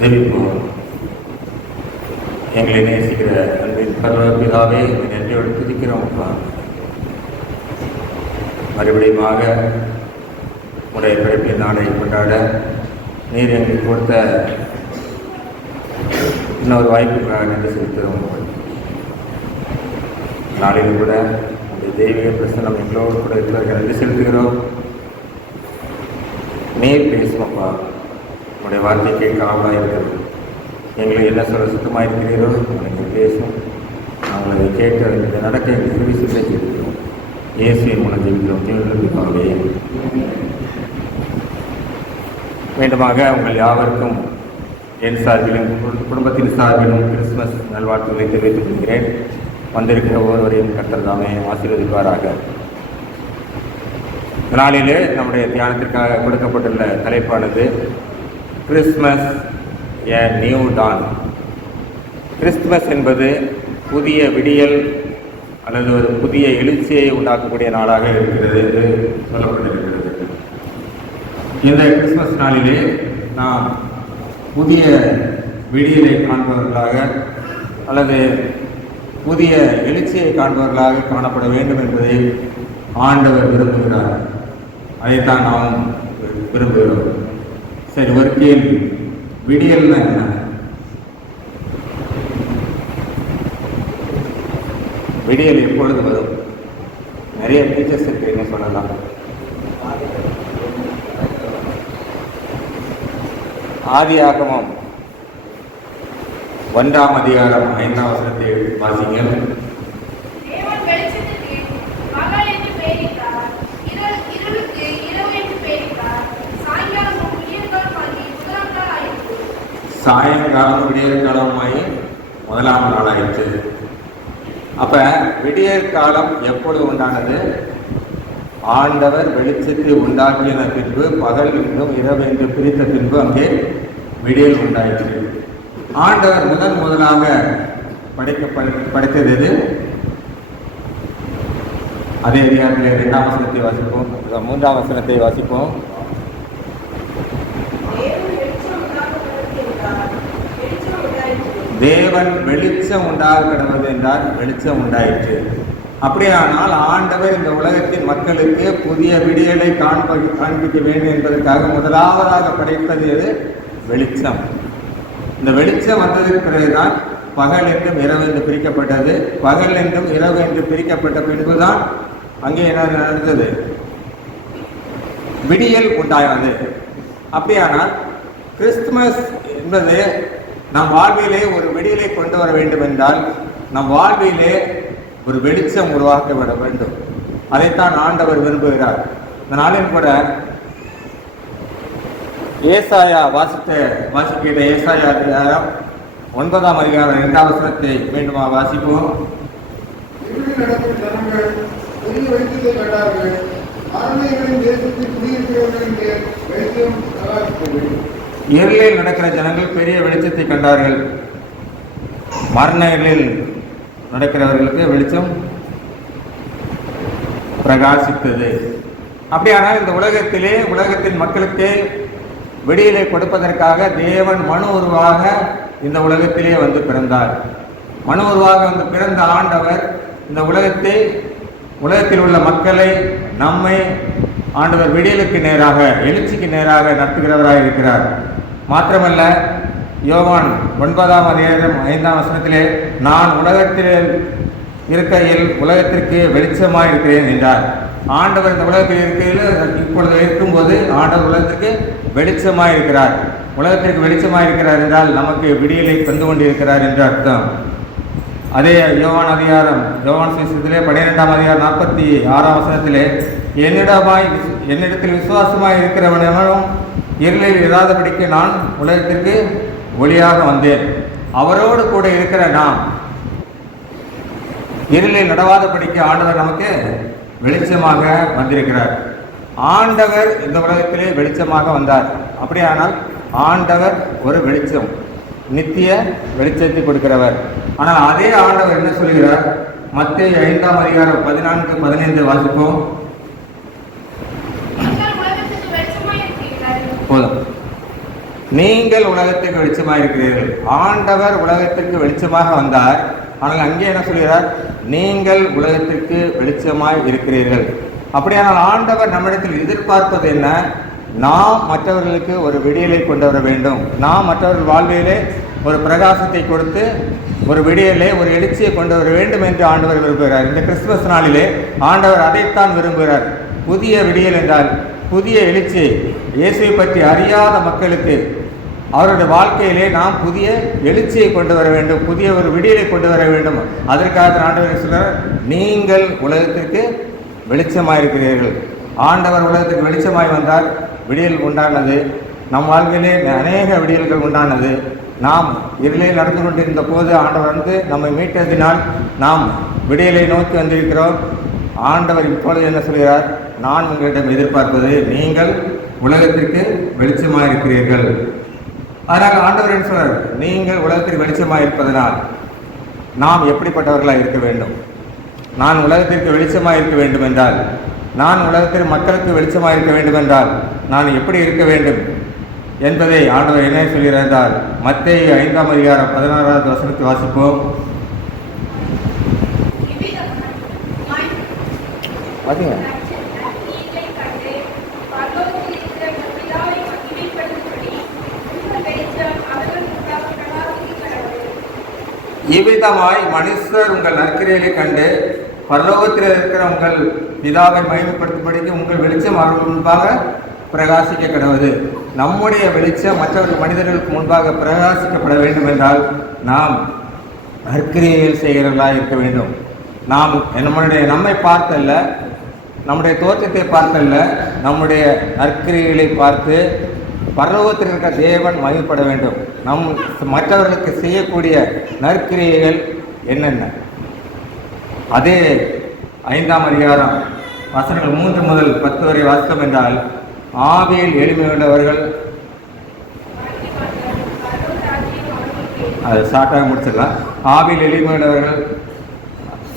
ஜெபிப்போம். எங்களை நேசிக்கிற அன்பின் பரலோக பிதாவே, நன்றியோடு துதிக்கிறோம். மறுபடியுமாக உடைய பிறப்பின் நாளை கொண்டாட நீர் எங்களுக்கு கொடுத்த இன்னொரு வாய்ப்புக்காக நன்றி செலுத்துகிறோம். நாளிலும் கூட உடைய தெய்வீக பிரசனம் எங்களோடு கூட இருக்கிற நன்றி செலுத்துகிறோம். நீர் பேசுவோம்ப்பா, உங்களுடைய வார்த்தை கேட்க ஆவலாக இருக்கிறது. எங்களை என்ன சொல்ல சுத்தமாக இருக்கிறீரோ நீங்கள் பேசும். நாங்கள் அதை கேட்டு அதை நடக்க எங்கள் கிருபை ஜெபிக்கிறோம். இயேசுவின் மூலம் ஜெபிக்கிறோம். தீவிரமாகவே மீண்டுமாக உங்கள் யாவருக்கும் என் சார்பிலும் குடும்பத்தின் சார்பிலும் கிறிஸ்துமஸ் நல்வாழ்த்துக்களை தெரிவித்துக் கொள்கிறேன். வந்திருக்கிற ஒவ்வொருவரையும் கர்த்தர் தாமே ஆசீர்வதிப்பாராக. நாளிலே நம்முடைய தியானத்திற்காக கொடுக்கப்பட்டுள்ள தலைப்பானது Christmas a new Don. Christmas என்பது புதிய விடியல் அல்லது ஒரு புதிய எழுச்சியை உண்டாக்கக்கூடிய நாளாக இருக்கிறது என்று சொல்லப்பட்டிருக்கிறது. இந்த கிறிஸ்துமஸ் நாளிலே நாம் புதிய விடியலை காண்பவர்களாக அல்லது புதிய எழுச்சியை காண்பவர்களாக காணப்பட வேண்டும் என்பதை ஆண்டவர் விரும்புகிறார். அதைத்தான் நாம் விரும்புகிறோம். சரி, ஒரு கேள்வி, விடியல்னா என்ன? விடியல் எப்பொழுது வரும்? நிறைய டீச்சர்ஸ் இருக்கு, என்ன சொல்லலாம். ஆதியாகமம் 1ஆம் அதிகாரம் 5ஆம் வசனத்தை வாசிங்கள். சாயங்காலம் விடியற் காலமாகி முதலாம் நாள் ஆயிடுச்சு. அப்போ விடியற் காலம் எப்பொழுது உண்டானது? ஆண்டவர் வெளிச்சத்தை உண்டாக்கின பின்பு, பகல் என்றும் இரவு என்று பிரித்த பின்பு அங்கே விடியல் உண்டாயிற்று. ஆண்டவர் முதலாக படைத்தது எது? அதே அதிகாரத்தில் 2ஆம் வசனத்தை வாசிப்போம், 3ஆம் வசனத்தை வாசிப்போம். தேவன் வெளிச்சம் உண்டாக கிடவது என்றால் வெளிச்சம் உண்டாயிற்று. அப்படியானால் ஆண்டவர் இந்த உலகத்தின் மக்களுக்கு புதிய விடியலை காண்பிக்க வேண்டும் என்பதற்காக முதலாவதாக படைத்தது எது? வெளிச்சம். இந்த வெளிச்சம் வந்ததற்கு பிறகுதான் பகல் என்றும் இரவு என்று பிரிக்கப்பட்டது. பகல் என்றும் இரவு என்று பிரிக்கப்பட்ட பின்புதான் அங்கே என்ன நடந்தது? விடியல் உண்டானது. அப்படியானால் கிறிஸ்துமஸ் என்பது நம் வாழ்விலே ஒரு விடியலை கொண்டு வர வேண்டும் என்றால் நம் வாழ்விலே ஒரு வெளிச்சம் உருவாக்கப்பட வேண்டும். அதைத்தான் ஆண்டவர் விரும்புகிறார். இந்த நாளில் கூட ஏசாயா வாசிக்கிற ஏசாயா அதிகாரம் 9ஆம் அதிகாரம் 2ஆம் வசனத்தை மீண்டும் வாசிப்போம். இருளில் நடக்கிற ஜனங்கள் பெரிய வெளிச்சத்தை கண்டார்கள். மரண இருளில் நடக்கிறவர்களுக்கு வெளிச்சம் பிரகாசித்தது. அப்படியானால் இந்த உலகத்தின் மக்களுக்கு விடியலை கொடுப்பதற்காக தேவன் மனு உருவாக இந்த உலகத்திலே வந்து பிறந்தார். மனு உருவாக வந்து பிறந்த ஆண்டவர் இந்த உலகத்தில் உள்ள மக்களை, நம்மை ஆண்டவர் விடியலுக்கு நேராக, எழுச்சிக்கு நேராக நடத்துகிறவராக இருக்கிறார். மாத்திரமல்ல, யோவான் 9ஆம் அதிகாரம் 5ஆம் வசனத்திலே நான் உலகத்தில் இருக்கையில் உலகத்திற்கு வெளிச்சமாக இருக்கிறேன் என்றார். ஆண்டவர் இந்த உலகத்தில் இருக்கையில் இப்பொழுது இருக்கும்போது ஆண்டவர் உலகத்திற்கு வெளிச்சமாக இருக்கிறார். உலகத்திற்கு வெளிச்சமாக இருக்கிறார் என்றால் நமக்கு விடியலை தந்து கொண்டிருக்கிறார் என்று அர்த்தம். அதே யோவான் சுவிசேஷத்திலே 12ஆம் அதிகாரம் 46ஆம் வசனத்திலே என்னிடத்தில் விசுவாசமாக இருக்கிறவனும் இருளில் இராதபடிக்கு நான் உலகத்திற்கு ஒளியாக வந்தேன். அவரோடு கூட இருக்கிற நாம் இருளில் நடவாதபடிக்கு ஆண்டவர் நமக்கு வெளிச்சமாக வந்திருக்கிறார். ஆண்டவர் இந்த உலகத்திலே வெளிச்சமாக வந்தார். அப்படியானால் ஆண்டவர் ஒரு வெளிச்சம், நித்திய வெளிச்சத்தை கொடுக்கிறவர். ஆனால் அதே ஆண்டவர் என்ன சொல்கிறார்? மத்தேயு 5ஆம் அதிகாரம் 14-15 வாசிப்போம். போதும். நீங்கள் உலகத்திற்கு வெளிச்சமாக இருக்கிறீர்கள். ஆண்டவர் உலகத்திற்கு வெளிச்சமாக வந்தார். ஆனால் அங்கே என்ன சொல்கிறார்? நீங்கள் உலகத்திற்கு வெளிச்சமாய் இருக்கிறீர்கள். அப்படியானால் ஆண்டவர் நம்மிடத்தில் எதிர்பார்ப்பது என்ன? நாம் மற்றவர்களுக்கு ஒரு விடியலை கொண்டு வர வேண்டும். நாம் மற்றவர்கள் வாழ்விலே ஒரு பிரகாசத்தை கொடுத்து ஒரு விடியலை, ஒரு எழுச்சியை கொண்டு வர வேண்டும் என்று ஆண்டவர் விரும்புகிறார். இந்த கிறிஸ்துமஸ் நாளிலே ஆண்டவர் அதைத்தான் விரும்புகிறார். புதிய விடியல் என்றால் புதிய எழுச்சி. இயேசுவை பற்றி அறியாத மக்களுக்கு அவருடைய வாழ்க்கையிலே நாம் புதிய எழுச்சியை கொண்டு வர வேண்டும், புதிய ஒரு விடியலை கொண்டு வர வேண்டும். அதற்காக ஆண்டவர் சொல்கிறார், நீங்கள் உலகத்திற்கு வெளிச்சமாக இருக்கிறீர்கள். ஆண்டவர் உலகத்துக்கு வெளிச்சமாய் வந்தார், விடியல் உண்டானது. நம் வாழ்விலே அநேக விடியல்கள் உண்டானது. நாம் இருளில் நடந்து கொண்டிருந்த போது ஆண்டவர் வந்து நம்மை மீட்டதினால் நாம் விடியலை நோக்கி வந்திருக்கிறோம். ஆண்டவர் இப்பொழுது என்ன சொல்கிறார்? நான் உங்களிடம் எதிர்பார்ப்பது நீங்கள் உலகத்திற்கு வெளிச்சமாக இருக்கிறீர்கள். அதனால் ஆண்டவர் என்ன சொல்கிறார்? நீங்கள் உலகத்திற்கு வெளிச்சமாக இருப்பதனால் நாம் எப்படிப்பட்டவர்களாக இருக்க வேண்டும்? நான் உலகத்திற்கு வெளிச்சமாக இருக்க வேண்டும் என்றால், நான் உலகத்தில் மக்களுக்கு வெளிச்சமாக இருக்க வேண்டும் என்றால் நான் எப்படி இருக்க வேண்டும் என்பதை ஆண்டவர் என்ன சொல்கிறார்? மத்தேயு 5:16 வாசிப்போம். இவ்விதமாய் மனுஷர் உங்கள் நற்கிரியலை கண்டு பரலோகத்தில் இருக்கிற உங்கள் பிதாவை மகிமைப்படுத்தும்படிக்கு உங்கள் வெளிச்சம் அவர்கள் முன்பாக பிரகாசிக்க கிடவது. நம்முடைய வெளிச்சம் மற்றவர்கள் மனிதர்களுக்கு முன்பாக பிரகாசிக்கப்பட வேண்டும் என்றால் நாம் நற்கிரியைகள் செய்கிறவர்களாக இருக்க வேண்டும். நாம் நம்மை பார்த்தல்ல, நம்முடைய தோற்றத்தை பார்த்தல்ல, நம்முடைய நற்கிரியைகளை பார்த்து பரலோகத்தில் இருக்கிற தேவன் மகிமைப்பட வேண்டும். நம் மற்றவர்களுக்கு செய்யக்கூடிய நற்கிரியைகள் என்னென்ன? அதே 5ஆம் அதிகாரம் வசனங்கள் 3 முதல் 10 வரை வாசித்தோம் என்றால், ஆவியில் எளிமையுள்ளவர்கள், அது ஷார்ட்டாக முடிச்சிடலாம். ஆவியில் எளிமையுள்ளவர்கள்,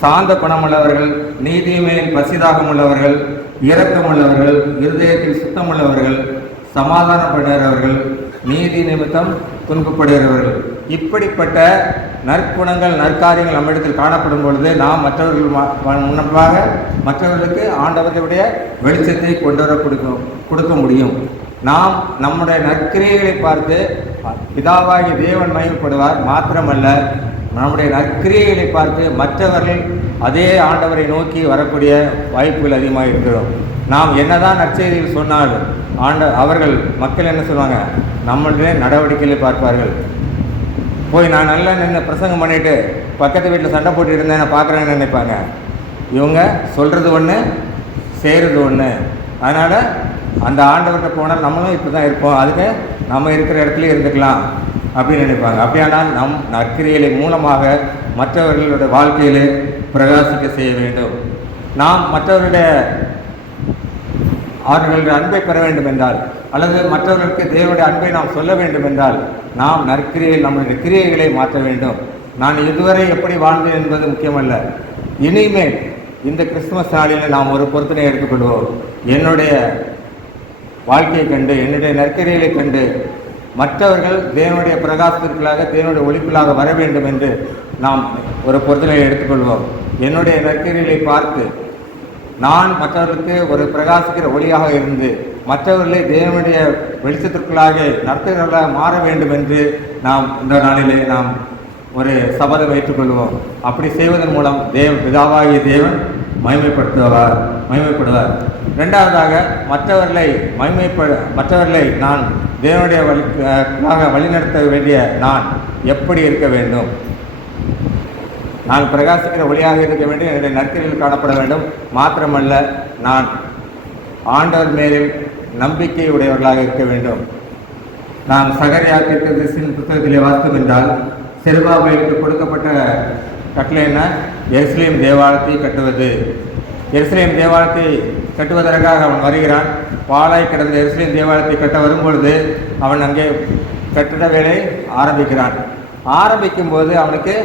சாந்த குணமுள்ளவர்கள், நீதிமேல் பசிதாகம் உள்ளவர்கள், இரக்கமுள்ளவர்கள், இருதயத்தில் சுத்தமுள்ளவர்கள், சமாதானம் பண்ணுகிறவர்கள், நீதி நிமித்தம் துன்பப்படுகிறவர்கள். இப்படிப்பட்ட நற்குணங்கள், நற்காரியங்கள் நம்மிடத்தில் காணப்படும் பொழுது நாம் மற்றவர்கள் முன்பாக மற்றவர்களுக்கு ஆண்டவர்களுடைய வெளிச்சத்தை கொண்டு வர கொடுக்க முடியும். நாம் நம்முடைய நற்கிரியைகளை பார்த்து பிதாவாகி தேவன் மகிமைப்படுவார். மாத்திரமல்ல, நம்முடைய நற்கிரியைகளை பார்த்து மற்றவர்கள் அதே ஆண்டவரை நோக்கி வரக்கூடிய வாய்ப்புகள் அதிகமாக இருக்கிறோம். நாம் என்னதான் நற்செய்தியில் சொன்னாலும் அவர்கள் மக்கள் என்ன சொல்லுவாங்க? நம்மளுடைய நடவடிக்கைகளை பார்ப்பார்கள். போய் நான் நல்லா நின்று பிரசங்கம் பண்ணிவிட்டு பக்கத்து வீட்டில் சண்டை போட்டு இருந்தேன் நான் பார்க்குறேன்னு நினைப்பாங்க. இவங்க சொல்கிறது ஒன்று, செய்கிறது ஒன்று. அதனால் அந்த ஆண்டவர்கிட்ட போனால் நம்மளும் இப்படி தான் இருப்போம், அதுக்கு நம்ம இருக்கிற இடத்துல இருந்துக்கலாம் அப்படின்னு நினைப்பாங்க. அப்படியானால் நம் நற்கிரியலை மூலமாக மற்றவர்களுடைய வாழ்க்கையிலே பிரகாசிக்க செய்ய வேண்டும். நாம் மற்றவர்களுடைய அவர்களுடைய அன்பை பெற வேண்டும் என்றால், அல்லது மற்றவர்களுக்கு தேவனுடைய அன்பை நாம் சொல்ல வேண்டும் என்றால், நாம் நற்கிரியையில் நம்முடைய கிரியைகளை மாற்ற வேண்டும். நான் இதுவரை எப்படி வாழ்ந்தேன் என்பது முக்கியமல்ல. இனிமேல் இந்த கிறிஸ்துமஸ் நாளில் நாம் ஒரு பொருத்தனை எடுத்துக்கொள்வோம். என்னுடைய வாழ்க்கையை கண்டு, என்னுடைய நற்கிரியைகளை கண்டு மற்றவர்கள் தேவனுடைய பிரகாசத்திற்குள்ளாக, தேவனுடைய ஒளிக்குள்ளாக வர வேண்டும் என்று நாம் ஒரு பொருத்தனையை எடுத்துக்கொள்வோம். என்னுடைய நற்கிரியைகளை பார்த்து நான் மற்றவர்களுக்கு ஒரு பிரகாசிக்கிற ஒளியாக இருந்து மற்றவர்களை தேவனுடைய வெளிச்சத்திற்குள்ளாக நடத்துகிறவர்களாக மாற வேண்டும் என்று நாம் இந்த நாளிலே நாம் ஒரு சபதம் ஏற்றுக்கொள்வோம். அப்படி செய்வதன் மூலம் பிதாவாகிய தேவன் மகிமைப்படுவார். இரண்டாவதாக, மற்றவர்களை நான் தேவனுடைய வழிநடத்த வேண்டிய நான் எப்படி இருக்க வேண்டும்? நான் பிரகாசிக்கிற ஒளியாக இருக்க வேண்டும், என்னுடைய நற்கிரியில் காணப்பட வேண்டும். மாத்திரமல்ல, நான் ஆண்டவர் மேலில் நம்பிக்கை உடையவர்களாக இருக்க வேண்டும். நாம் சகரியா தீர்க்கதரிசியின் புத்தகத்திலே வாசித்தோம் என்றால், செருபாபேலுக்கு கொடுக்கப்பட்ட கட்டளை என்ன? எருசலேம் தேவாலயத்தை கட்டுவது. எருசலேம் தேவாலயத்தை கட்டுவதற்காக அவன் வருகிறான். பாழாய் கிடந்த எருசலேம் தேவாலயத்தை கட்ட வரும்பொழுது அவன் அங்கே கட்டிட வேலை ஆரம்பிக்கிறான். ஆரம்பிக்கும்போது அவனுக்கு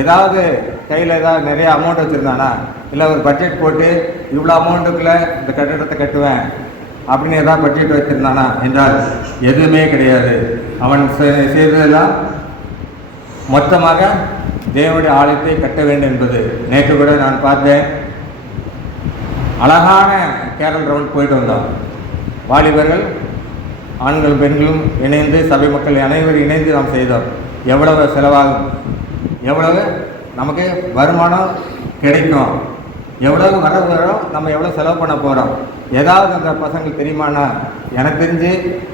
ஏதாவது கையில் ஏதாவது நிறைய அமௌண்ட் வச்சுருந்தானா, இல்லை ஒரு பட்ஜெட் போட்டு இவ்வளோ அமௌண்ட்டுக்குள்ளே இந்த கட்டிடத்தை கட்டுவேன், அப்படின்னு ஏதாவது பட்டியலிட்டு வைத்திருந்தானா என்றால் எதுவுமே கிடையாது. அவன் செய்ததெல்லாம் மொத்தமாக தேவனுடைய ஆலயத்தை கட்ட வேண்டும் என்பது. நேற்று கூட நான் பார்த்தேன், அழகான கேரல் ரவுண்ட் போயிட்டு வந்தோம். வாலிபர்கள், ஆண்கள் பெண்களும் இணைந்து, சபை மக்கள் அனைவரும் இணைந்து நாம் செய்தோம். எவ்வளவு செலவாகும், எவ்வளவு நமக்கு வருமானம் கிடைக்கும், எவ்வளவு வரவு வரும், நம்ம எவ்வளோ செலவு பண்ண போகிறோம், ஏதாவது அந்த பசங்களுக்கு தெரியுமானா எனக்கு தெரிஞ்சு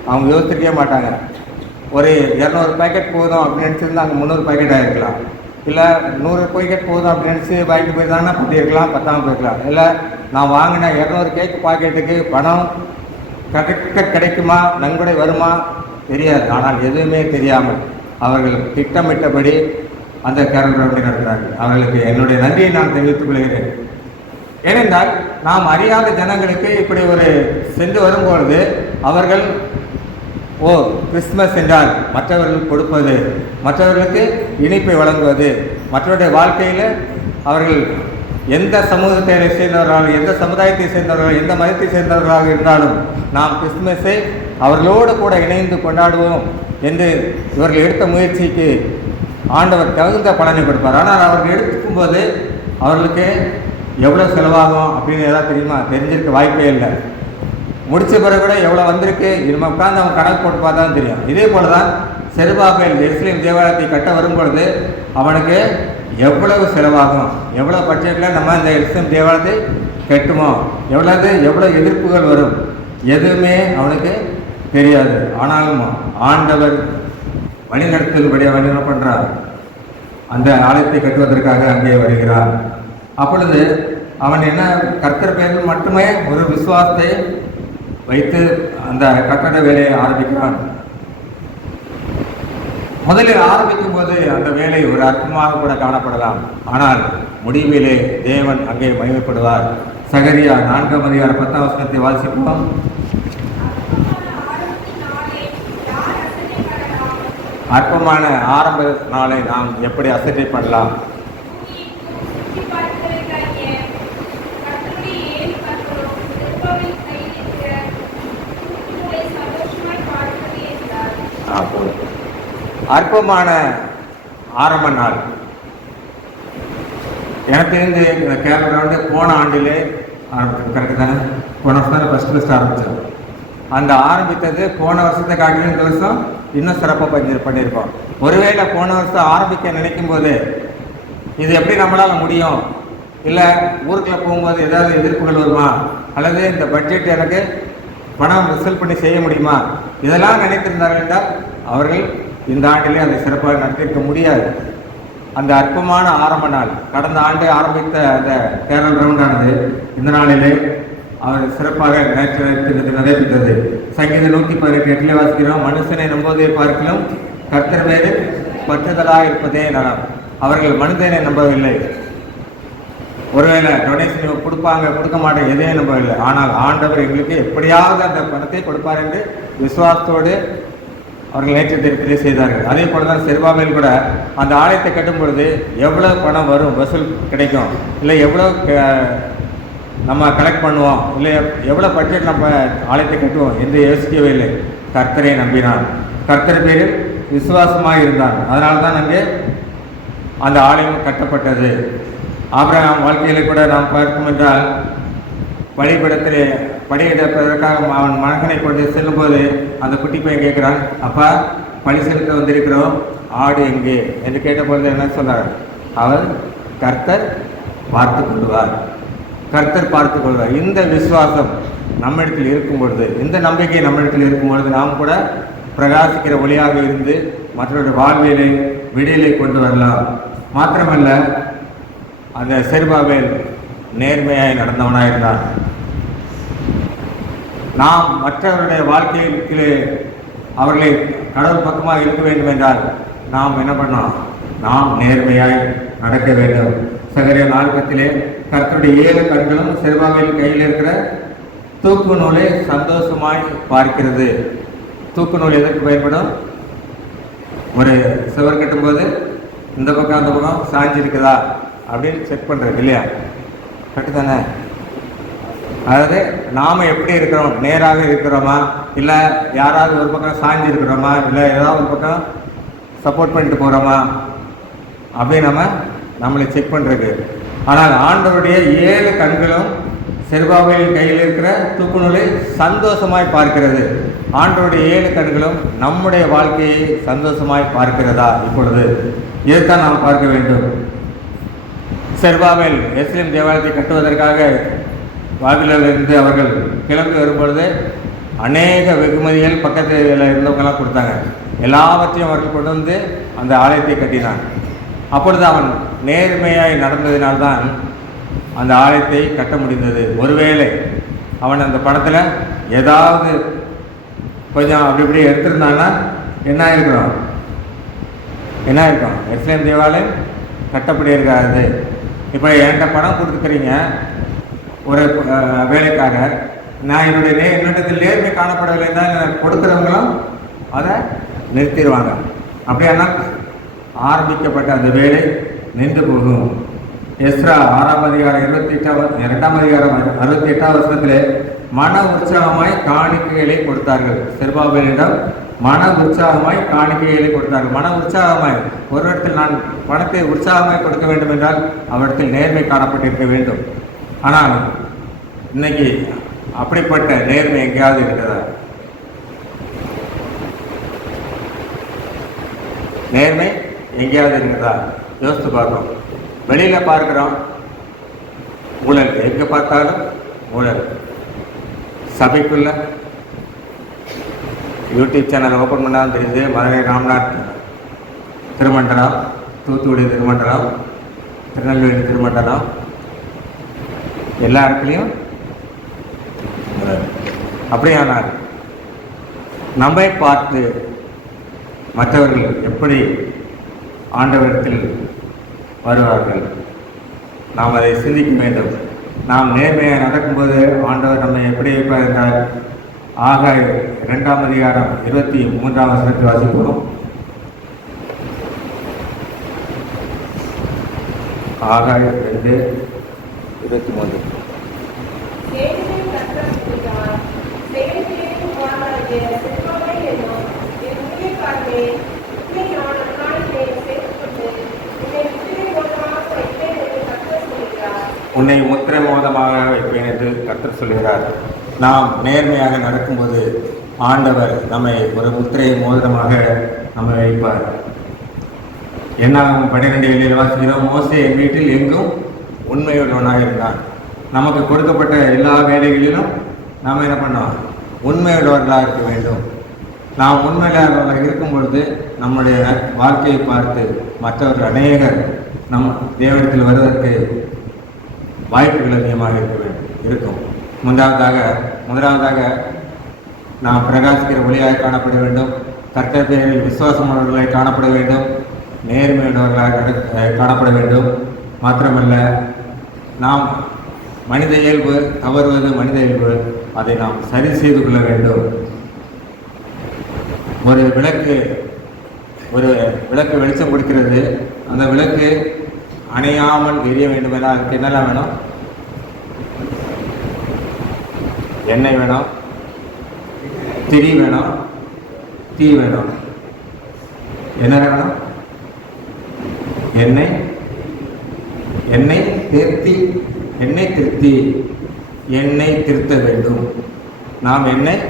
அவங்க யோசிச்சிருக்கவே மாட்டாங்க. ஒரு 200 பேக்கெட் போதும் அப்படின்னு நினச்சிருந்தா அங்கே 300 பேக்கெட் ஆகிருக்கலாம். இல்லை 100 பேக்கெட் போதும் அப்படின்னு நினச்சி வாங்கிட்டு போயிருந்தாங்கன்னா 10 இருக்கலாம், 10 போயிருக்கலாம். இல்லை நான் வாங்கின 200 கேக் பாக்கெட்டுக்கு பணம் கரெக்டாக கிடைக்குமா, நன்கொடை வருமா தெரியாது. ஆனால் எதுவுமே தெரியாமல் அவர்கள் திட்டமிட்டபடி அந்த கேரல் ரவுண்டை நடத்துகிறார்கள். அவர்களுக்கு என்னுடைய நன்றியை நான் தெரிவித்துக் கொள்கிறேன். ஏனென்றால் நாம் அறியாத ஜனங்களுக்கு இப்படி ஒரு சென்று வரும்பொழுது அவர்கள் கிறிஸ்துமஸ் என்றால் மற்றவர்கள் கொடுப்பது, மற்றவர்களுக்கு இனிப்பை வழங்குவது, மற்றவருடைய வாழ்க்கையில் அவர்கள் எந்த சமூகத்தை சேர்ந்தவர்களாக, எந்த சமுதாயத்தை சேர்ந்தவர்கள், எந்த மதத்தை சேர்ந்தவர்களாக இருந்தாலும் நாம் கிறிஸ்துமஸை அவர்களோடு கூட இணைந்து கொண்டாடுவோம் என்று இவர்கள் எடுத்த முயற்சிக்கு ஆண்டவர் தகுந்த பலனை கொடுப்பார். ஆனால் அவர்கள் எடுத்துக்கும்போது அவர்களுக்கு எவ்வளோ செலவாகும் அப்படின்னு ஏதாவது தெரியுமா? தெரிஞ்சிருக்க வாய்ப்பே இல்லை. முடித்த பிறகு கூட எவ்வளோ வந்திருக்கு நம்ம உட்காந்து அவன் கணக்கு போட்டு பார்த்தா தான் தெரியும். இதே போல தான் செருபாபேல் எருசலேம் தேவாலயத்தை கட்ட வரும்பொழுது அவனுக்கு எவ்வளவு செலவாகும், எவ்வளோ பட்ஜெட்டில் நம்ம இந்த எருசலேம் தேவாலயத்தை கட்டுமோ, எவ்வளோ எதிர்ப்புகள் வரும், எதுவுமே அவனுக்கு தெரியாது. ஆனாலும் ஆண்டவர் வழிநடத்தல்படி அவன் என்ன பண்ணுறார், அந்த ஆலயத்தை கட்டுவதற்காக அங்கே வருகிறார். அப்பொழுது அவன் என்ன, கர்த்தர் பேரில் மட்டுமே ஒரு விசுவாசத்தை வைத்து அந்த கட்டட வேலையை ஆரம்பிக்கிறான். முதலில் ஆரம்பிக்கும் போது அந்த வேலை ஒரு அற்பமாக கூட காணப்படலாம். ஆனால் முடிவிலே தேவன் அங்கே மகிமைப்படுவார். சகரியா 4ஆம் அதிகாரம் 10ஆம் வசனத்தை வாசிப்போம். அற்பமான ஆரம்ப நாளை நாம் எப்படி அசட்டை பண்ணலாம்? அற்பமான ஆரம்ப நாள் எனக்கு தெரிந்து இந்த கேரளா ரவுண்டு போன ஆண்டிலே ஆரம்பித்தது. கரெக்டு தானே? போன வருஷம் தான் ஃபஸ்ட் ஆரம்பித்தோம். அந்த ஆரம்பித்தது போன வருஷத்தை காட்டிலும் இந்த வருஷம் இன்னும் சிறப்பாக பண்ணியிருக்கோம். ஒருவேளை போன வருஷம் ஆரம்பிக்க நினைக்கும் போது இது எப்படி நம்மளால் முடியும், இல்லை ஊருக்குள்ளே போகும்போது ஏதாவது எதிர்ப்புகள் வருமா, அல்லது இந்த பட்ஜெட் எனக்கு பணம் ரிசல்ட் பண்ணி செய்ய முடியுமா, இதெல்லாம் நினைத்திருந்தார்கள் என்றால் அவர்கள் இந்த ஆண்டிலே அதை சிறப்பாக நடத்தியிருக்க முடியாது. அந்த அற்பமான ஆரம்ப நாள், கடந்த ஆண்டு ஆரம்பித்த அந்த கேரல் ரவுண்டானது இந்த நாளிலே அவர் சிறப்பாக நடைபெற்றது. சங்கீதம் 118 வாசிக்கிறோம், மனுஷனை நம்புவதை பார்க்கலும் கர்த்தர் மேல் பற்றுதலாக இருப்பதே நலம். அவர்கள் மனிதனை நம்பவில்லை. ஒருவேளை டொனேஷன் கொடுக்க மாட்டேன், எதையும் நம்பவில்லை. ஆனால் ஆண்டவர் எங்களுக்கு எப்படியாவது அந்த பணத்தை கொடுப்பார் என்று விசுவாசத்தோடு அவர்கள் நேற்றத்திலே செய்தார்கள். அதே போல தான் செருபாபேல் கூட அந்த ஆலயத்தை கட்டும் பொழுது எவ்வளோ பணம் வரும், வசூல் கிடைக்கும், இல்லை எவ்வளோ நம்ம கலெக்ட் பண்ணுவோம், இல்லை எவ்வளோ பட்ஜெட் நம்ம ஆலயத்தை கட்டுவோம் என்று யோசிக்கவே இல்லை. கர்த்தரை நம்பினான், கர்த்தர் பேரில் விசுவாசமாக இருந்தான். அதனால தான் அங்கே அந்த ஆலயம் கட்டப்பட்டது. ஆபிரகாம் வாழ்க்கையில் கூட நாம் பார்க்கும் என்றால் பலிபீடத்திலே படியெடுப்பதற்காக அவன் மகனை கொண்டு செல்லும்போது அந்த குட்டி பையன் கேட்குறான், அப்பா பலி செலுத்த வந்திருக்கிறோம், ஆடு எங்கே என்று கேட்டபொழுது என்ன சொன்னார், அவர் கர்த்தர் பார்த்து கொள்வார், கர்த்தர் பார்த்து கொள்வார். இந்த விசுவாசம் நம்மிடத்தில் இருக்கும் பொழுது, இந்த நம்பிக்கை நம்மிடத்தில் இருக்கும் பொழுது நாம் கூட பிரகாசிக்கிற ஒளியாக இருந்து மற்றவருடைய வாழ்வியலை விடியலை கொண்டு வரலாம். மாத்திரமல்ல, அந்த செருபாபேல் நேர்மையாய் நடந்தவனாக இருந்தான். நாம் மற்றவருடைய வாழ்க்கையிலே அவர்களை கடவுள் பக்கமாக இருக்க வேண்டும் என்றால் நாம் என்ன பண்ணோம், நாம் நேர்மையாய் நடக்க வேண்டும். சகரியா 4:10 கர்த்தருடைய 7 கண்களும் செருபாபேல் கையில் இருக்கிற தூக்கு நூலை சந்தோஷமாய் பார்க்கிறது. தூக்கு நூல் எதற்கு பயன்படும்? ஒரு சுவர் கட்டும்போது இந்த பக்கம் அந்த பக்கம் சாஞ்சி இருக்குதா அப்படின்னு செக் பண்ணுறது இல்லையா? கட்டு தானே? அதாவது நாம் எப்படி இருக்கிறோம், நேராக இருக்கிறோமா, இல்லை யாராவது ஒரு பக்கம் சாய்ஞ்சு இருக்கிறோமா, இல்லை ஏதாவது ஒரு பக்கம் சப்போர்ட் பண்ணிட்டு போகிறோமா அப்படின்னு நம்மளை செக் பண்ணுறது. ஆனால் ஆண்டவருடைய 7 கண்களும் செருபாபேலின் கையில் இருக்கிற தூக்குநூலை சந்தோஷமாய் பார்க்கிறது. ஆண்டவருடைய 7 கண்களும் நம்முடைய வாழ்க்கையை சந்தோஷமாய் பார்க்கிறதா? இப்பொழுது இதைத்தான் நாம் பார்க்க வேண்டும். செருபாபேல் எருசலேம் தேவாலயத்தை கட்டுவதற்காக பாபிலோனிலிருந்து அவர்கள் கிளம்பி வரும்பொழுது அநேக வெகுமதிகள் பக்கத்தில் இருந்தவங்கெல்லாம் கொடுத்தாங்க. எல்லாவற்றையும் அவர்கள் கொண்டு வந்து அந்த ஆலயத்தை கட்டினான். அப்பொழுது அவன் நேர்மையாய் நடந்ததினால்தான் அந்த ஆலயத்தை கட்ட முடிந்தது. ஒருவேளை அவன் அந்த படத்தில் ஏதாவது கொஞ்சம் அப்படி இப்படி எடுத்திருந்தான்னா என்ன ஆயிருக்கும்? எருசலேம் தேவாலயம் கட்டப்படி இருக்காது. இப்போ என்கிட்ட பணம் கொடுத்துக்கிறீங்க ஒரு வேலைக்காக, நான் என்னிடத்தில் நேர்மை காணப்படவில்லை தான் கொடுக்குறவங்களும் அதை நிறுத்திடுவாங்க. அப்படியானா ஆரம்பிக்கப்பட்ட அந்த வேலை நின்று போகும். எஸ்ரா 6ஆம் அதிகாரம் 2ஆம் அதிகாரம் 68ஆம் வசனத்திலே மன உற்சாகமாய் காணிக்கைகளை கொடுத்தார்கள். செருபாபேலிடம் மன உற்சாகமாய் காணிக்கைகளை கொடுத்தார்கள். மன உற்சாகமாய், ஒரு இடத்தில் நான் பணத்தை உற்சாகமாய் கொடுக்க வேண்டும் என்றால் அவரிடத்தில் நேர்மை காணப்பட்டிருக்க வேண்டும். ஆனால் இன்னைக்கு அப்படிப்பட்ட நேர்மை எங்கேயாவது இருக்கிறதா? நேர்மை எங்கேயாவது இருக்கிறதா? யோசித்து பார்க்கணும். வெளியில் பார்க்குறோம் ஊழல், எங்கே பார்த்தாலும் ஊழல். சபைக்குள்ள யூடியூப் சேனல் ஓப்பன் பண்ணாலும் தெரியுது. மதுரை ராம்நாத் திருமண்டலம், தூத்துக்குடி திருமண்டலம், திருநெல்வேலி திருமண்டலம், எல்லா இடத்துலையும் அப்படியானால் நம்மை பார்த்து மற்றவர்கள் எப்படி ஆண்டவரிடத்தில் வருவார்கள்? நாம் அதை சிந்திக்க வேண்டும். நாம் நேர்மையாக நடக்கும்போது ஆண்டவர் நம்மை எப்படி வைப்பார் என்றால், ஆகாய் 2ஆம் அதிகாரம் 23ஆம் வசனத்தை வாசிப்போம். ஆகாய் 2:23. உன்னை முத்திரை மோதமாக வைப்பேன் என்று கர்த்தர் சொல்கிறார். நாம் நேர்மையாக நடக்கும்போது ஆண்டவர் நம்மை ஒரு முத்திரை மோதிரமாக நம்மை வைப்பார். என்னாகும் 12 வாசிக்கிறோம். மோசே என் வீட்டில் எங்கும் உண்மையுள்ளவனாக இருந்தான். நமக்கு கொடுக்கப்பட்ட எல்லா வேலைகளிலும் நாம் என்ன பண்ணோம்? உண்மையுள்ளவர்களாக இருக்க வேண்டும். நாம் உண்மையுள்ளவர்களாக இருக்கும் பொழுது நம்முடைய வாழ்க்கையை பார்த்து மற்றவர்கள் அநேகர் நம் தேவனிடத்தில் வருவதற்கு வாய்ப்புகள் அதிகமாக இருக்கும். முதலாவதாக நாம் பிரகாசிக்கிற ஒளியாக காணப்பட வேண்டும். கர்த்தர் பேரில் விசுவாசமுள்ளவர்களாக காணப்பட வேண்டும். நேர்மையுள்ளவர்களாக காணப்பட வேண்டும். மாத்திரமல்ல, நாம் மனித இயல்பு தவறுவது மனித இயல்பு, அதை நாம் சரி செய்து கொள்ள வேண்டும். ஒரு விளக்கு வெளிச்சம் கொடுக்கிறது. அந்த விளக்கு அணையாமல் எரிய வேண்டும் என அதுக்கு என்னெல்லாம் வேணும்? எண்ணெய் வேணும், திரி வேணும், தீ வேணும். என்ன வேணும்? எண்ணெய் திருத்த வேண்டும். நாம் எண்ணெய்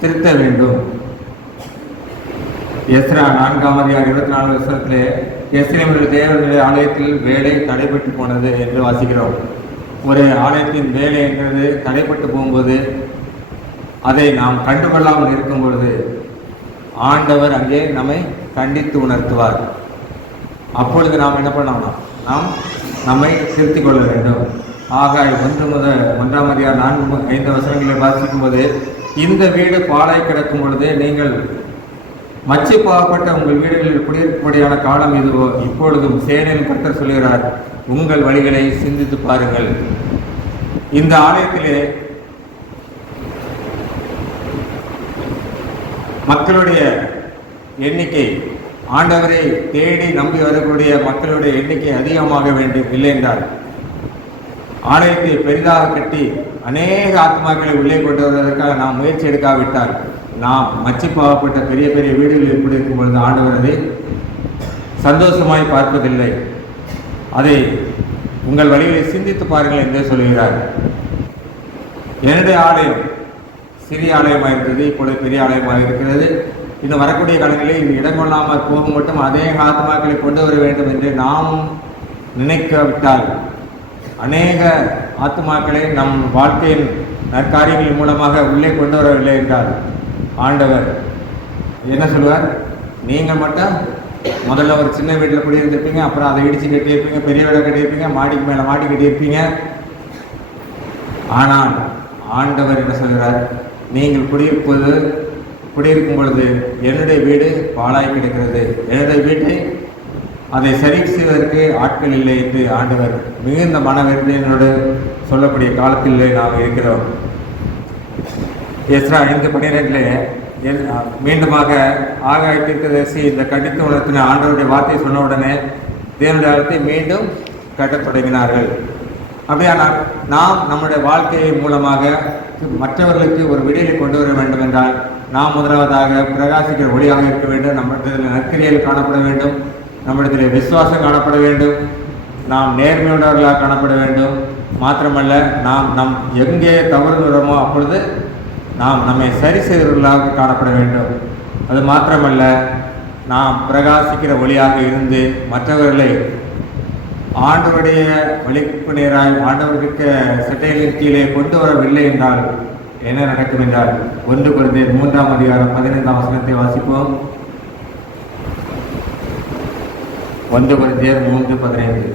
திருத்த வேண்டும். எஸ்ரா 4ஆம் அதிகாரம் 24 வருஷத்திலே எருசலேமில் தேவனுடைய ஆலயத்தில் வேலை தடைபட்டு போனது என்று வாசிக்கிறோம். ஒரு ஆலயத்தின் வேலை என்பது தடைப்பட்டு போகும்போது அதை நாம் கண்டுகொள்ளாமல் இருக்கும் பொழுது ஆண்டவர் அங்கே நம்மை கண்டித்து உணர்த்துவார். அப்பொழுது நாம் என்ன பண்ணணும்? நாம் நம்மை திருத்திக் கொள்ள வேண்டும். ஆகாய் 1ஆம் அதிகாரம் 4-5 வசனங்களை வாசிக்கும் போது, இந்த வீடு பாழாய் கிடக்கும் பொழுது நீங்கள் மச்சி பாவப்பட்ட உங்கள் வீடுகளில் குடியிருக்கும்படியான காலம் இதுவோ, இப்பொழுதும் சேனையின் கர்த்தர் சொல்கிறார், உங்கள் வழிகளை சிந்தித்து பாருங்கள். இந்த ஆலயத்திலே மக்களுடைய எண்ணிக்கை, ஆண்டவரை தேடி நம்பி வரக்கூடிய மக்களுடைய எண்ணிக்கை அதிகமாக வேண்டும். இல்லை என்றால் ஆலயத்தை பெரிதாக கட்டி அநேக ஆத்மாக்களை உள்ளே கொண்டு வருவதற்காக நாம் முயற்சி எடுக்காவிட்டால் நாம் மச்சிப்பாவப்பட்ட பெரிய பெரிய வீடுகள் எப்படி இருக்கும் பொழுது ஆண்டவர் அதை சந்தோஷமாய் பார்ப்பதில்லை. அதை உங்கள் வழிகளை சிந்தித்து பாருங்கள் என்று சொல்கிறார். என்னுடைய ஆலயம் சிறிய ஆலயமாக இருந்தது, இப்பொழுது பெரிய ஆலயமாக இருக்கிறது. இன்னும் வரக்கூடிய காலங்களில் இது இடம் கொள்ளாமல் போகும் மட்டும் அநேக ஆத்மாக்களை கொண்டு வர வேண்டும் என்று நாம் நினைக்காவிட்டால் அநேக ஆத்மாக்களை நம் வாழ்க்கையின் நற்காரியங்களின் மூலமாக உள்ளே கொண்டு வரவில்லை என்றால் ஆண்டவர் என்ன சொல்வார்? நீங்கள் மட்டும் முதல்ல ஒரு சின்ன வீட்டில் குடியிருந்திருப்பீங்க, அப்புறம் அதை இடித்து கட்டியிருப்பீங்க, பெரிய வீடை கட்டியிருப்பீங்க, மாடிக்கு மேலே மாடி கட்டியிருப்பீங்க. ஆனால் ஆண்டவர் என்ன சொல்கிறார்? நீங்கள் குடியிருக்கும் பொழுது என்னுடைய வீடு பாழாய் கிடக்கிறது, என்னுடைய வீட்டை அதை சரி செய்வதற்கு ஆட்கள் இல்லை என்று ஆண்டவர் மிகுந்த மனவேதனையோடு சொல்லக்கூடிய காலத்திலே நாம் இருக்கிறோம். எஸ்ரா 5:12 மீண்டுமாக ஆகாய தீர்க்கதரிசி இந்த கண்டித்து உணர்த்தின ஆண்டவருடைய வார்த்தையை சொன்ன உடனே தேவனுடைய ஆலயத்தை மீண்டும் கட்டத் தொடங்கினார்கள். அப்படியானால் நாம் நம்முடைய வாழ்க்கையை மூலமாக மற்றவர்களுக்கு ஒரு விடியலை கொண்டு வர வேண்டும் என்றால் நாம் முதலாவதாக பிரகாசிக்கிற ஒளியாக இருக்க வேண்டும். நம்மிடத்தில் நற்கிரியல் காணப்பட வேண்டும், நம்மிடத்தில் விசுவாசம் காணப்பட வேண்டும், நாம் நேர்மையுள்ளவர்களாக காணப்பட வேண்டும். மாத்திரமல்ல, நாம் எங்கே தவறுகிறோமோ அப்பொழுது நாம் நம்மை சரி செய்தவர்களாக காணப்பட வேண்டும். அது மாத்திரமல்ல, நாம் பிரகாசிக்கிற ஒளியாக இருந்து மற்றவர்களை ஆண்டவருடைய வழிப்பு நேராய் ஆண்டவருக்கு சட்டைகளின் கீழே கொண்டு வரவில்லை என்றால் என்ன நடக்கும் என்றால் 1 கொரிந்தியர் 3:15 வாசிப்போம். 1 கொரிந்தியர் 3:15.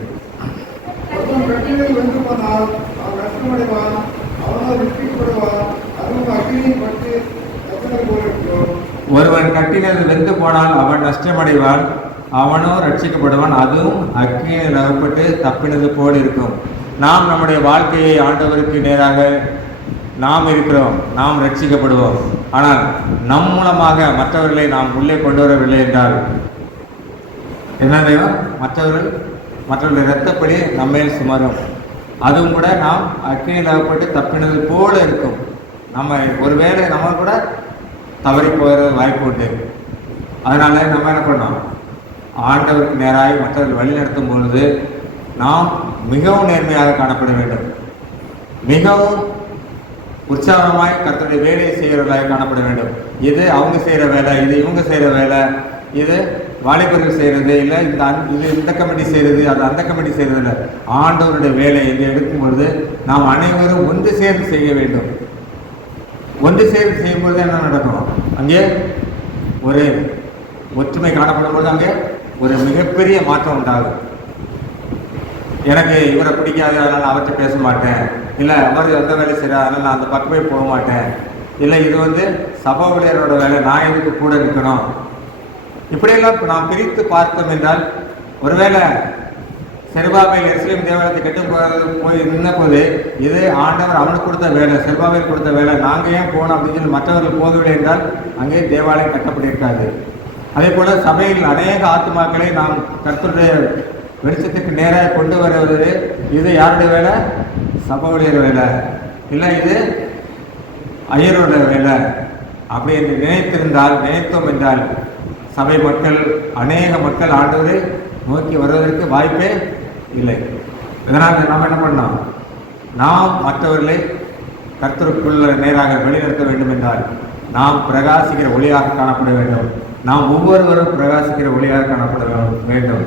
ஒருவன் கட்டினது வெந்து போனால் அவன் நஷ்டமடைவான், அவனோ ரட்சிக்கப்படுவான், அதுவும் அக்கினியில் அகப்பட்டு தப்பினது போல் இருக்கும். நாம் நம்முடைய வாழ்க்கையை ஆண்டவருக்கு நேராக நாம் இருக்கிறோம், நாம் ரட்சிக்கப்படுவோம். ஆனால் நம் மூலமாக மற்றவர்களை நாம் உள்ளே கொண்டு வரவில்லை என்றால் என்ன? மற்றவர்களுடைய இரத்தப்படி நம்மேல் சுமரும், அதுவும் கூட நாம் அக்கினியில் அகப்பட்டு தப்பினது போல இருக்கும். நம்ம ஒருவேளை நம்ம கூட தவறி போகிறது வாய்ப்பு உண்டு. அதனால நம்ம என்ன பண்ணோம்? ஆண்டவருக்கு நேராக மற்றவர்கள் வழிநடத்தும் பொழுது நாம் மிகவும் நேர்மையாக காணப்பட வேண்டும், மிகவும் உற்சாகமாய் கர்த்தருடைய வேலையை செய்கிறவர்களாக காணப்பட வேண்டும். இது அவங்க செய்கிற வேலை, இது இவங்க செய்கிற வேலை, இது வாலிபர்கள் செய்கிறது இல்லை, இது இந்த கமிட்டி செய்கிறது, அது அந்த கமிட்டி செய்கிறது இல்லை. ஆண்டவருடைய வேலை என்று எடுக்கும் பொழுது நாம் அனைவரும் ஒன்று சேர்ந்து செய்ய வேண்டும். ஒன்று சேர்ந்து செய்யும்பொழுது என்ன நடக்கும்? அங்கே ஒரு ஒற்றுமை காணப்படும் பொழுது அங்கே ஒரு மிகப்பெரிய மாற்றம் உண்டாகும். எனக்கு இவரை பிடிக்காது, அதனால் அவர்கிட்ட பேச மாட்டேன், இல்லை அவர் எந்த வேலை செய்கிறார் அதனால் நான் அந்த பக்கமே போக மாட்டேன், இல்லை இது சபை ஊழியரோட வேலை, நான் எதுக்கு கூட இருக்கணும், இப்படியெல்லாம் நாம் பிரித்து பார்த்தோம் என்றால் ஒருவேளை செருபாபேல் எருசலேம் தேவாலயத்தை கெட்டு போய் நின்ற போது இது ஆண்டவர் அவனுக்கு கொடுத்த வேலை, செருபாபேல் கொடுத்த வேலை, நாங்கள் ஏன் போனோம் அப்படின்னு சொல்லி மற்றவர்கள் போகவில்லை என்றால் அங்கே தேவாலயம் கட்டப்பட்டிருக்காது. அதே போல சபையில் அநேக ஆத்துமாக்களை நாம் கர்த்தருடைய வெளிச்சத்துக்கு நேராக கொண்டு வருவது இது யாருடைய வேலை? சபை ஊழியர் வேலை, இல்லை இது ஐயரோட வேலை. அப்படி என்று நினைத்தோம் என்றால் சபை மக்கள், அநேக மக்கள் ஆண்டவரை நோக்கி வருவதற்கு வாய்ப்பே இல்லை. இதனால் நாம் என்ன பண்ணோம்? நாம் மற்றவர்களை கர்த்தருக்குள்ள நேராக வழிநடத்த வேண்டும் என்றால் நாம் பிரகாசிக்கிற ஒளியாக காணப்பட வேண்டும். நாம் ஒவ்வொருவரும் பிரகாசிக்கிற ஒளியாக காணப்பட வேண்டும்.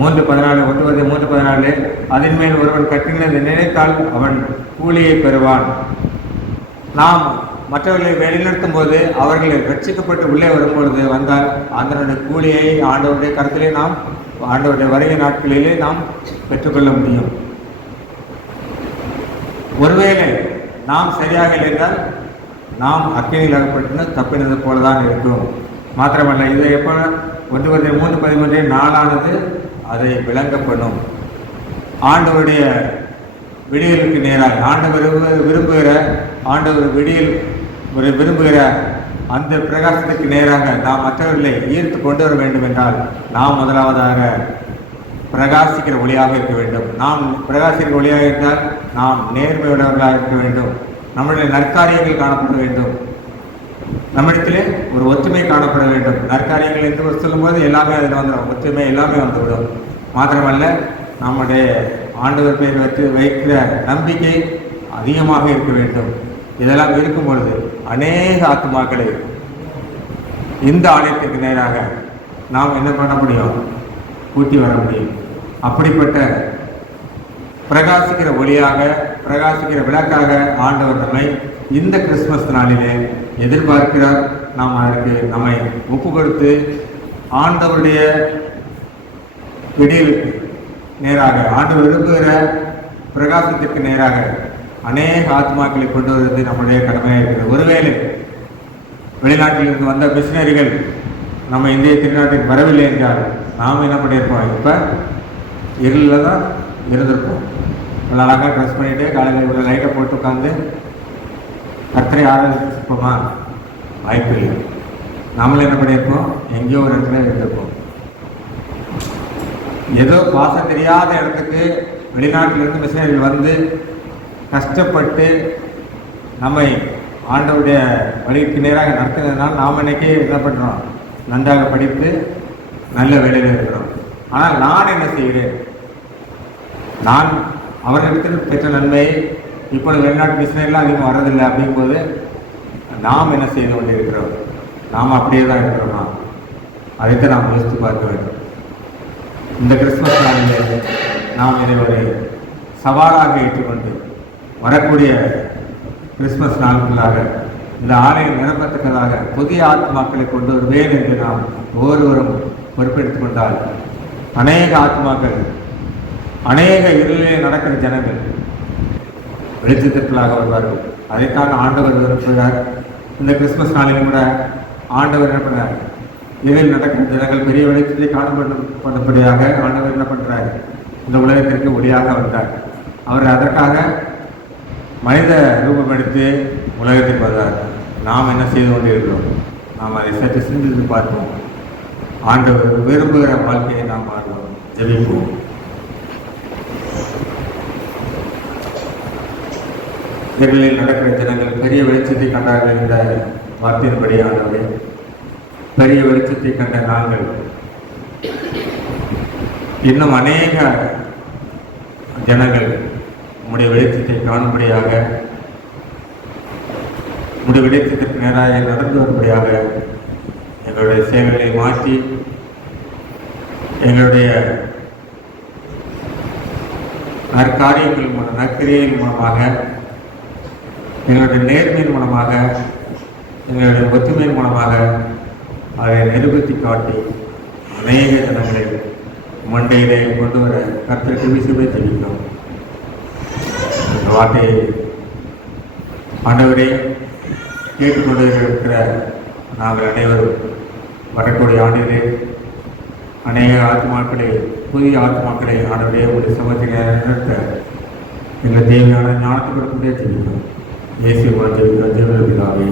3:14 அதன் மேல் ஒருவன் கட்டினதை நினைத்தால் அவன் கூலியை பெறுவான். நாம் மற்றவர்களை வழிநடத்தும் போது அவர்களை ரட்சிக்கப்பட்டு உள்ளே வரும்பொழுது வந்தால் அதனுடைய கூலியை ஆண்டவருடைய கருத்திலே நாம் ஆண்டவருடைய வருகை நாட்களிலே நாம் பெற்றுக்கொள்ள முடியும். ஒருவேளை நாம் சரியாக இல்லை என்றால் நாம் அக்கினியில் அகப்பட்டு தப்பினது போலதான் இருக்கும். மாத்திரமல்ல, இதை எப்போ 1 கொரிந்தியர் 3:13 நாளானது அதை விளங்கப்படும். ஆண்டவருடைய விடியலுக்கு நேராக ஆண்டவர் விரும்புகிற அந்த பிரகாசத்துக்கு நேராக நாம் மற்றவர்களை ஈர்த்து கொண்டு வர வேண்டும் என்றால் நாம் முதலாவதாக பிரகாசிக்கிற ஒளியாக இருக்க வேண்டும். நாம் பிரகாசிக்கிற ஒளியாக இருந்தால் நாம் நேர்மையுள்ளவர்களாக இருக்க வேண்டும். நம்முடைய நற்காரியங்கள் காணப்பட வேண்டும். நம்மிடத்திலே ஒரு ஒற்றுமை காணப்பட வேண்டும். நற்காரியங்கள் என்று சொல்லும்போது எல்லாமே அதில் வந்துடும், ஒற்றுமை எல்லாமே வந்துவிடும். மாத்திரமல்ல, நம்முடைய ஆண்டவர் பெயர் வைக்கிற நம்பிக்கை அதிகமாக இருக்க வேண்டும். இதெல்லாம் இருக்கும் பொழுது அநேக ஆத்மாக்களை இந்த ஆலயத்திற்கு நேராக நாம் என்ன பண்ண முடியும்? கூட்டி வர முடியும். அப்படிப்பட்ட பிரகாசிக்கிற ஒளியாக, பிரகாசிக்கிற விளக்காக ஆண்டவர் நம்மை இந்த கிறிஸ்துமஸ் நாளிலே எதிர்பார்க்கிறார். நாம் அதற்கு நம்மை ஒப்பு கொடுத்து ஆண்டவருடைய விடியலுக்கு நேராக, ஆண்டவர் விரும்புகிற பிரகாசத்திற்கு நேராக அநேக ஆத்மாக்களை கொண்டு வருவது நம்முடைய கடமையாக இருக்கிறது. ஒருவேளை வெளிநாட்டிலிருந்து வந்த மிஷினரிகள் நம்ம இந்திய திருநாட்டுக்கு வரவில்லை என்றால் நாம் என்ன பண்ணியிருப்போம்? இப்போ இருளில் தான் இருந்திருப்போம். நல்லா அழகாக ட்ரெஸ் பண்ணிவிட்டு காலையில் இவ்வளோ லைட்டை போட்டு உட்காந்து கர்த்தரை ஆராதிப்போமா? வாய்ப்பு இல்லை. நாமளும் என்ன பண்ணியிருப்போம்? எங்கேயோ ஒரு இடத்துல இருந்திருப்போம். ஏதோ பாசம் தெரியாத இடத்துக்கு வெளிநாட்டிலிருந்து மிஷினரிகள் வந்து கஷ்டப்பட்டு நம்மை ஆண்டவருடைய வழிக்கு நேராக நடத்துனதுனால நாம் இன்னைக்கு என்ன பண்ணுறோம்? நன்றாக படித்து நல்ல வேலையில் இருக்கிறோம். ஆனால் நான் என்ன செய்கிறேன்? நான் அவர்களிடத்தில் பெற்ற நன்மை இப்பொழுது வெளிநாட்டு மிஷினரிலாம் அதிகமாக வர்றதில்லை. அப்படிங்கும்போது நாம் என்ன செய்து கொண்டு இருக்கிறோம்? நாம் அப்படியே தான் இருக்கிறோமா? அதைத்தான் நாம் யோசித்து பார்க்க வேண்டும். இந்த கிறிஸ்துமஸ் நாளில் நாம் இதை ஒரு சவாலாக ஏற்றுக்கொண்டு வரக்கூடிய கிறிஸ்துமஸ் நாட்களாக இந்த ஆலயம் நிரப்பத்தக்கதாக புதிய ஆத்மாக்களை கொண்டு வருவேன் என்று நாம் ஒவ்வொருவரும் பொறுப்பெடுத்துக் கொண்டால் அநேக ஆத்மாக்கள், அநேக இருளிலே நடக்கிற ஜனங்கள் வெளிச்சத்திற்குள்ளாக வருவார்கள். அதைத்தான் ஆண்டவர் விரும்புகிறார். இந்த கிறிஸ்துமஸ் நாளிலும் கூட ஆண்டவர் என்ன பண்ணார்? இருளில் நடக்கிற ஜனங்கள் பெரிய வெளிச்சத்தை காணப்படும்படியாக ஆண்டவர் என்ன பண்ணுறார்? இந்த உலகத்திற்கு ஒளியாக வந்தார். அவர் அதற்காக மனித ரூபம் எடுத்து உலகத்துக்கு வந்தார். நாம் என்ன செய்து கொண்டிருக்கிறோம்? நாம் அதை சற்று சிந்தித்து பார்ப்போம். ஆண்டவர் விரும்புகிற வாழ்க்கையை நாம் வாழ்வோம். ஜெபிப்போம். இருளில் நடக்கிற ஜனங்கள் பெரிய வெளிச்சத்தை கண்டார்கள் என்ற வார்த்தையின்படி ஆண்டவரே, பெரிய வெளிச்சத்தை கண்ட நாங்கள் இன்னும் அநேக ஜனங்கள் உம்முடைய வெளிச்சத்தை காணும்படியாக, உம்முடைய வெளிச்சத்திற்கு நேராக நடந்து வரும்படியாக எங்களுடைய செயல்களை மாற்றி எங்களுடைய நற்காரியங்கள் மூலம், நற்கிரியைகள் மூலமாக, எங்களுடைய நேர்மையின் மூலமாக, எங்களுடைய ஒத்துமையின் மூலமாக அதை நிரூபித்து காட்டி அநேக ஜனங்களை மண்டையிலே கொண்டு வர கர்த்தருக்கு விசுவை தெரிவிக்கிறோம். இந்த வார்த்தையை ஆண்டவரே கேட்டுக்கொண்டு இருக்கிற நாங்கள் அனைவரும் வரக்கூடிய ஆண்டிலே அநேக ஆத்மாக்களை, புதிய ஆத்மாக்களை ஆண்டவரே உடைய சமூகத்தில் நிறுத்த எங்கள் தேவையான ஞானத்தை கொடுக்கவே தெரிவிக்கிறோம். இயேசு ஜெபிக்கிறோம். ஜெப பிதாவே.